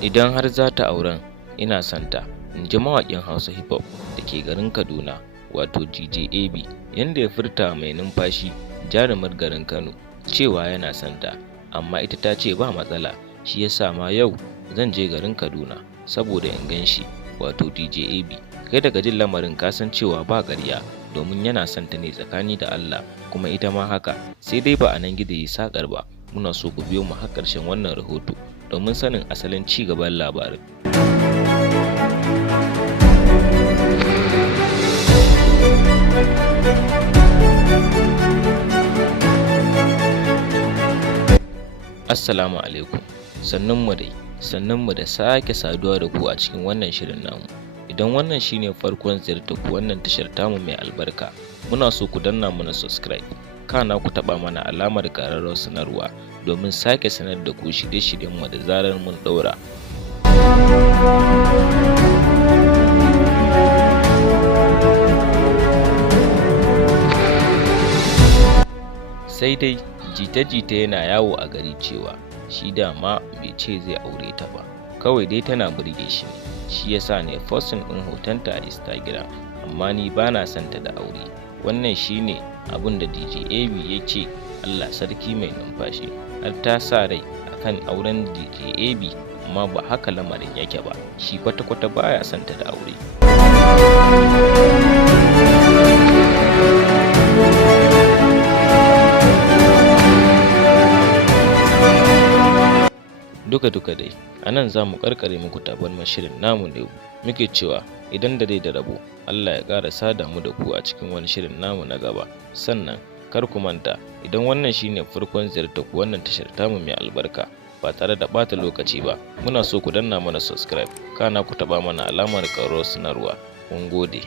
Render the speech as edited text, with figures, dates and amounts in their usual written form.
Idan har za ta auren, ina santa, in ji mawaƙin Hausa Hip Hop da ke garin Kaduna, wato DJ AB, yanda ya furta mai numfashi jarumar garin Kano cewa yana santa, amma ita ta ce ba matsala, shi yasa ma yau zan je garin Kaduna saboda in gan shi, wato DJ AB. Kai daga jin lamarin ka san cewa ba ƙarya, domin yana santa ne tsakani da Allah, kuma ita ma haka, sai dai ba a nan gizo yi saƙar ba. Muna so ku biyo mu har ƙarshen wannan rahoto domin sanin asalin ci gaban labarin. Assalamu alaikum, sannunmu da sake saduwa da ku a cikin wannan shirin namu. Idan wannan shine farkon ziyartar ku wannan tashar tamu mai albarka, muna so ku danna mana subscribe, kana ku taɓa mana alamar ƙararrawar sanarwa domin sake sanar da ku shirye-shiryenmu da zarar mun ɗaura. Sai dai jita-jita yana yawo a gari cewa shi dama bai ce zai aure ta ba, kawai dai tana burge shi ne, shi yasa ne posting ɗin hotonta a Instagram, amma ni bana son ta da aure. Wannan shine abin da DJ AB ya ce. Allah sarki mai numfashi, har ta sa rai akan auren DJ AB, amma ba haka lamarin yake ba, shi kwata-kwata baya son ta da aure. Duka dai, a nan za mu karkare muku tabarmar shirin namu ne, muke cewa idan da dai da rabo, Allah ya ƙara sada mu da ku a cikin wani shirin namu na gaba. Sannan kar ku manta, idan wannan shine farkon ziyartar ku wannan tashar tamu mai albarka, ba tare da ɓata lokaci ba, muna so ku danna mana subscribe, kana ku taɓa mana alamar ƙararrawar sanarwa. Mun gode.